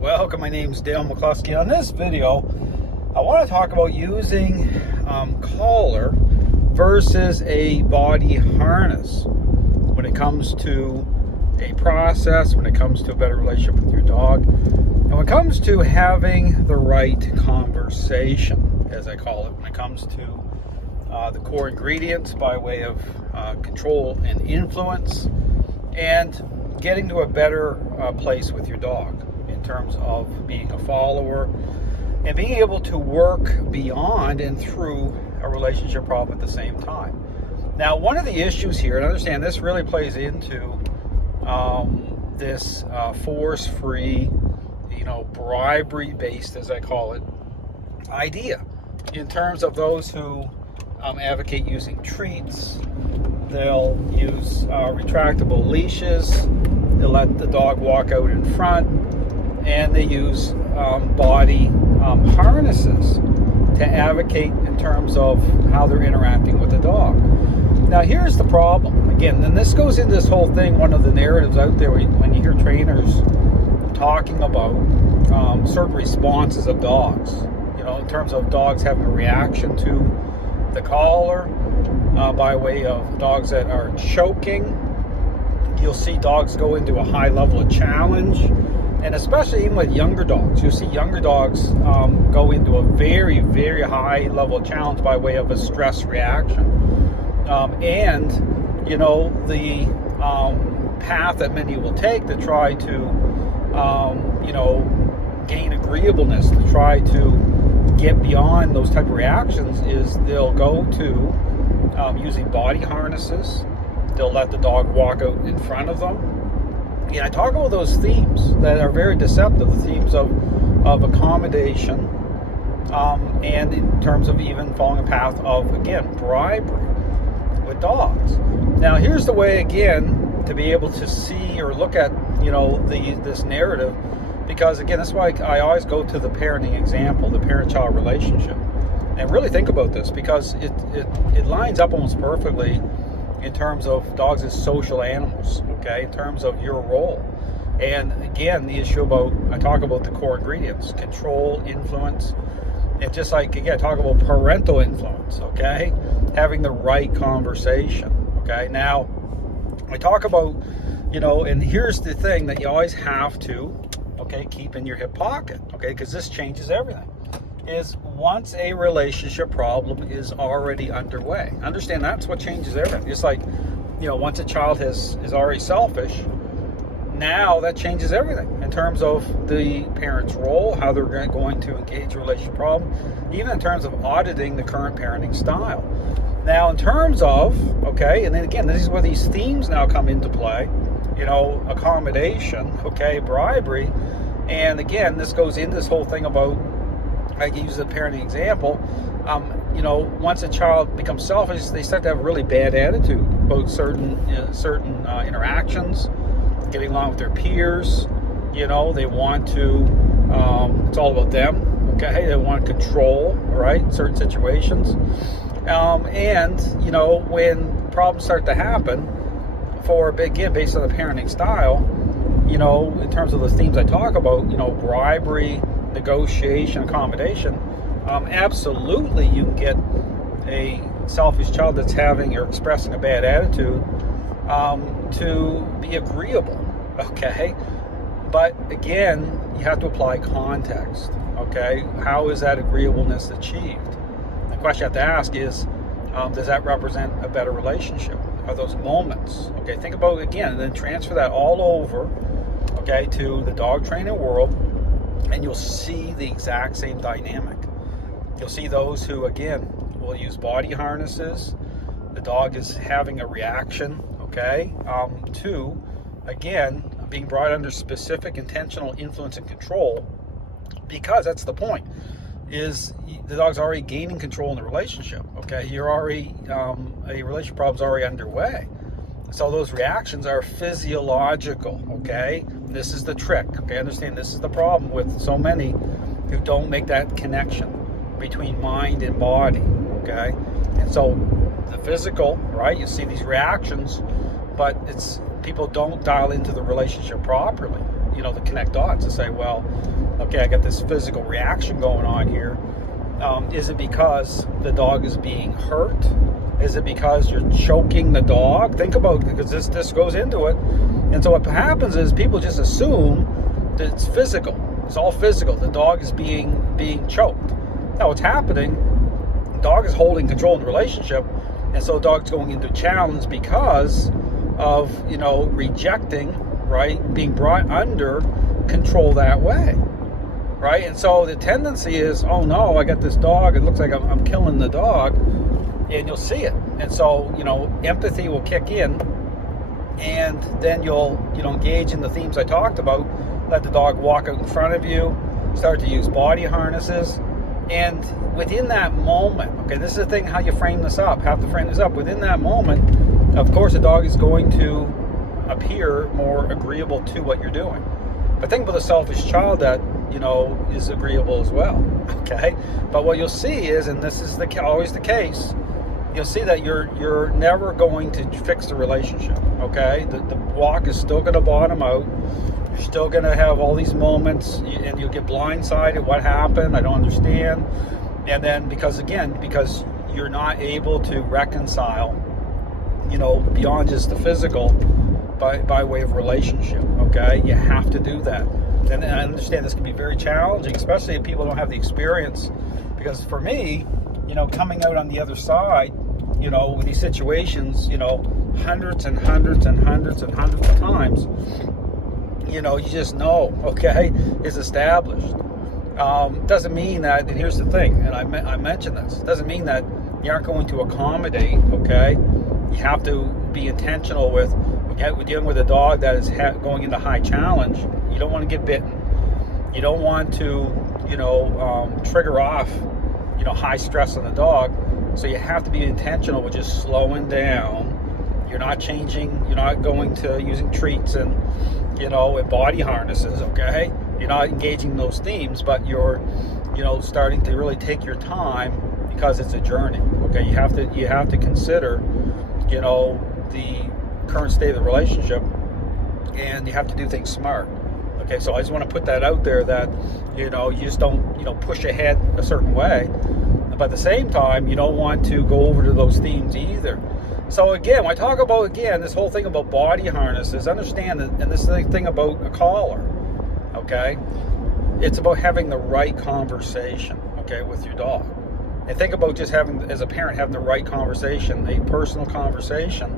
Welcome, my name's Dale McCluskey. On this video, I want to talk about using collar versus a body harness when it comes to a process, when it comes to a better relationship with your dog, and when it comes to having the right conversation, as I call it, when it comes to the core ingredients by way of control and influence, and getting to a better place with your dog in terms of being a follower and being able to work beyond and through a relationship problem at the same time. Now, one of the issues here, and understand this really plays into this force-free, bribery-based, as I call it, idea in terms of those who advocate using treats. They'll use retractable leashes. They'll let the dog walk out in front, and they use body harnesses to advocate in terms of how they're interacting with the dog. Now, here's the problem. Again, and this goes in this whole thing, one of the narratives out there when you hear trainers talking about certain responses of dogs, in terms of dogs having a reaction to the collar by way of dogs that are choking. You'll see dogs go into a high level of challenge, and especially even with younger dogs, you'll see younger dogs go into a very, very high level of challenge by way of a stress reaction. And the path that many will take to try to, gain agreeableness, to try to get beyond those type of reactions is they'll go to using body harnesses. They'll let the dog walk out in front of them. And I talk about those themes that are very deceptive, the themes of accommodation, and in terms of even following a path of, again, bribery with dogs. Now, here's the way, again, to be able to see or look at, this narrative, because, again, that's why I always go to the parenting example, the parent-child relationship, and really think about this, because it lines up almost perfectly in terms of dogs as social animals, okay, in terms of your role. And again, the issue I talk about the core ingredients, control, influence, and just like, again, talk about parental influence, okay, having the right conversation, okay. Now, I talk about, and here's the thing that you always have to, okay, keep in your hip pocket, okay, because this changes everything, is once a relationship problem is already underway. Understand that's what changes everything. It's like, once a child is already selfish, now that changes everything in terms of the parent's role, how they're going to engage a relationship problem, even in terms of auditing the current parenting style. Now, in terms of, okay, and then again, this is where these themes now come into play, accommodation, okay, bribery, and again, this goes into this whole thing about, I can use the parenting example, once a child becomes selfish, they start to have a really bad attitude about certain interactions, getting along with their peers. They want to, it's all about them, okay? They want control, right, in certain situations. And, when problems start to happen, again, based on the parenting style, in terms of the themes I talk about, bribery, negotiation, accommodation, absolutely you can get a selfish child that's having or expressing a bad attitude to be agreeable, okay? But again, you have to apply context, okay? How is that agreeableness achieved? The question you have to ask is, does that represent a better relationship? Are those moments, okay? Think about it again, and then transfer that all over, okay, to the dog training world, and you'll see the exact same dynamic. You'll see those who, again, will use body harnesses. The dog is having a reaction, okay, to, again, being brought under specific intentional influence and control, because that's the point, is the dog's already gaining control in the relationship, okay? You're already, a relationship problem's already underway. So those reactions are physiological, okay? This is the trick, okay? Understand, this is the problem with so many who don't make that connection between mind and body, okay? And so the physical, right? You see these reactions, but people don't dial into the relationship properly. to connect dots to say, well, okay, I got this physical reaction going on here. Is it because the dog is being hurt? Is it because you're choking the dog? Think about, because this goes into it. And so what happens is people just assume that it's physical. It's all physical. The dog is being choked. Now what's happening, the dog is holding control in the relationship, and so the dog's going into challenge because of, rejecting, right, being brought under control that way, right? And so the tendency is, oh no, I got this dog, it looks like I'm killing the dog, and you'll see it. And so, empathy will kick in, and then you'll, engage in the themes I talked about. Let the dog walk out in front of you, start to use body harnesses, and within that moment, okay, this is the thing, how you frame this up, have to frame this up. Within that moment, of course, the dog is going to appear more agreeable to what you're doing. But think about the selfish child that, is agreeable as well, okay? But what you'll see is, and this is always the case, you'll see that you're never going to fix the relationship, okay? The walk is still going to bottom out. You're still going to have all these moments, and you'll get blindsided. What happened? I don't understand. And then because you're not able to reconcile, beyond just the physical, by way of relationship, okay? You have to do that. And I understand this can be very challenging, especially if people don't have the experience. Because for me, coming out on the other side, with these situations, hundreds and hundreds and hundreds and hundreds of times, you just know, okay, it's established. Doesn't mean that, and here's the thing, and I mentioned this, doesn't mean that you aren't going to accommodate, okay? You have to be intentional with, when dealing with a dog that is going into high challenge. You don't want to get bitten. You don't want to, trigger off, high stress on the dog. So you have to be intentional with just slowing down. You're not changing. You're not going to using treats and, and body harnesses, okay? You're not engaging those themes, but you're, starting to really take your time because it's a journey, okay? You have to consider, the current state of the relationship, and you have to do things smart. Okay, so I just want to put that out there that, you just don't, push ahead a certain way. But at the same time, you don't want to go over to those themes either. So again, when I talk about, this whole thing about body harnesses, understand that, and this thing about a collar, okay, it's about having the right conversation, okay, with your dog. And think about just having, as a parent, having the right conversation, a personal conversation.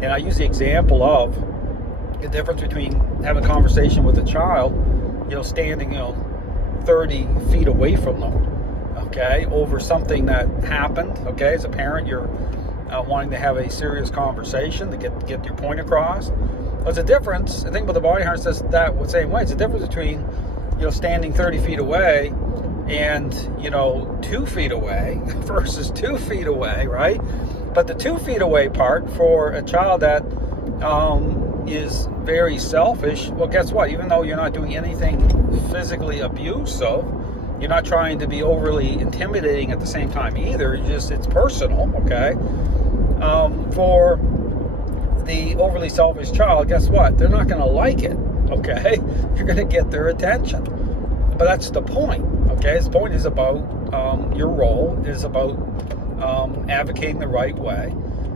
And I use the example of the difference between having a conversation with a child, standing, 30 feet away from them, okay, over something that happened, okay. As a parent, you're wanting to have a serious conversation to get your point across. There's a difference, I think about the body harness that same way. It's a difference between, standing 30 feet away and, 2 feet away versus 2 feet away, right? But the 2 feet away part for a child that is very selfish, well, guess what? Even though you're not doing anything physically abusive, you're not trying to be overly intimidating at the same time either. It's personal, okay? For the overly selfish child, guess what? They're not going to like it, okay? You're going to get their attention. But that's the point, okay? The point is about your role, is about advocating the right way.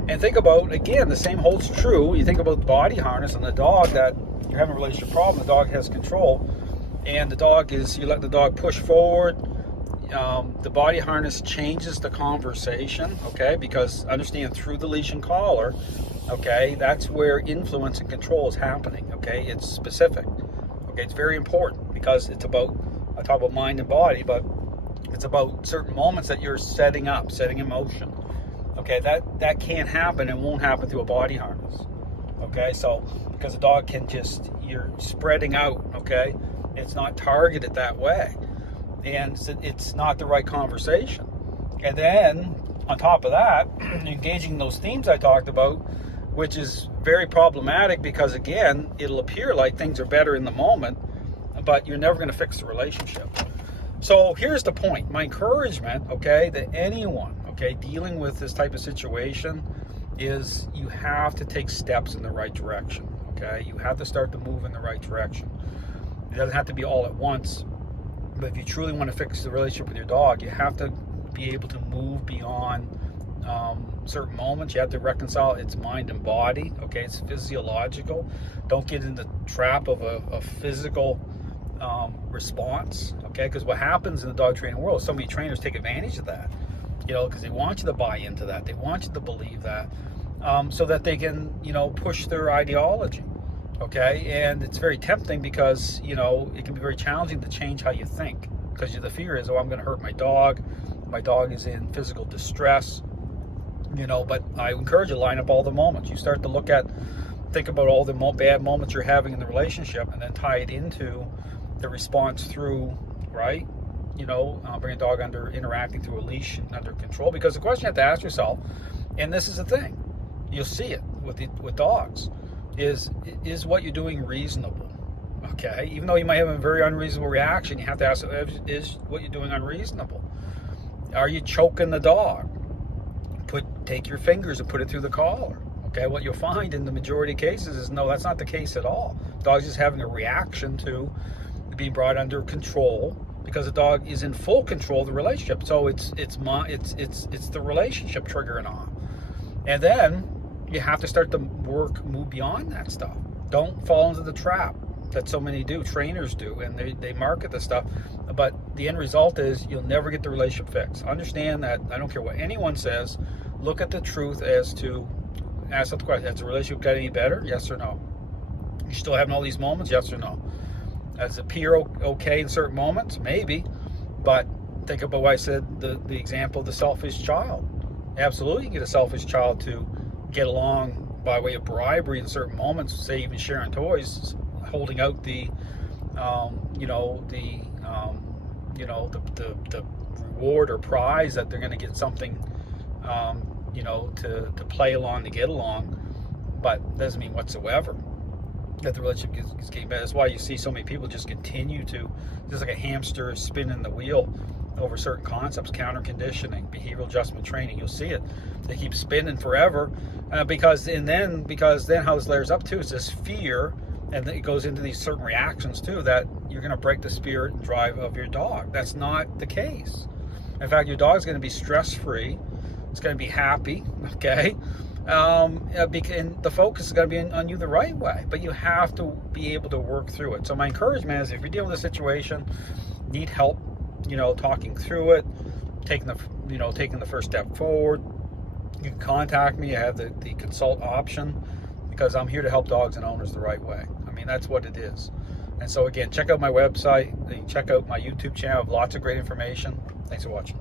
And think about, again, the same holds true. You think about the body harness and the dog that you're having a relationship problem, the dog has control, and you let the dog push forward. The body harness changes the conversation, okay? Because understand, through the leash and collar, okay, that's where influence and control is happening, okay? It's specific, okay? It's very important because it's about, I talk about mind and body, but it's about certain moments that you're setting in motion. Okay, that can't happen and won't happen through a body harness. Okay, so because the dog you're spreading out, okay? It's not targeted that way. And it's not the right conversation. And then, on top of that, engaging those themes I talked about, which is very problematic because, again, it'll appear like things are better in the moment, but you're never going to fix the relationship. So here's the point. My encouragement, okay, that anyone, okay, dealing with this type of situation is you have to take steps in the right direction, okay? You have to start to move in the right direction. It doesn't have to be all at once. But if you truly want to fix the relationship with your dog, you have to be able to move beyond certain moments. You have to reconcile its mind and body. Okay, it's physiological. Don't get in the trap of a physical response. Okay, because what happens in the dog training world, so many trainers take advantage of that. You know, because they want you to buy into that. They want you to believe that, so that they can, you know, push their ideology. Okay, and it's very tempting because, you know, it can be very challenging to change how you think, because the fear is, oh, I'm going to hurt my dog is in physical distress, you know. But I encourage you to line up all the moments. You start to think about all the bad moments you're having in the relationship, and then tie it into the response through, right, you know, bring a dog under, interacting through a leash and under control. Because the question you have to ask yourself, and this is the thing, you'll see it with dogs, is what you're doing reasonable? Okay, even though you might have a very unreasonable reaction, you have to ask, is what you're doing unreasonable? Are you choking the dog? Take your fingers and put it through the collar. Okay, what you'll find in the majority of cases is, no, that's not the case at all. Dog's just having a reaction to being brought under control, because the dog is in full control of the relationship. So it's the relationship triggering off. And then you have to start to move beyond that stuff. Don't fall into the trap that so many do, trainers do, and they market the stuff. But the end result is you'll never get the relationship fixed. Understand that. I don't care what anyone says. Look at the truth as to, ask the question, has the relationship got any better? Yes or no? You still having all these moments? Yes or no? Is the peer okay in certain moments? Maybe. But think about what I said, the example of the selfish child. Absolutely, you can get a selfish child to get along by way of bribery in certain moments, say even sharing toys, holding out the reward or prize that they're going to get something, to play along, to get along. But doesn't mean whatsoever that the relationship is getting better. That's why you see so many people just continue to, just like a hamster spinning the wheel over certain concepts, counter conditioning, behavioral adjustment training. You'll see it. They keep spinning forever, because then how this layers up too is this fear, and it goes into these certain reactions too, that you're going to break the spirit and drive of your dog. That's not the case. In fact, your dog's going to be stress-free. It's going to be happy. Okay. And the focus is going to be on you the right way, but you have to be able to work through it. So my encouragement is, if you're dealing with a situation, need help, talking through it, taking the first step forward, you can contact me. I have the consult option, because I'm here to help dogs and owners the right way. I mean, that's what it is. And so again, check out my website, check out my YouTube channel. I have lots of great information. Thanks for watching.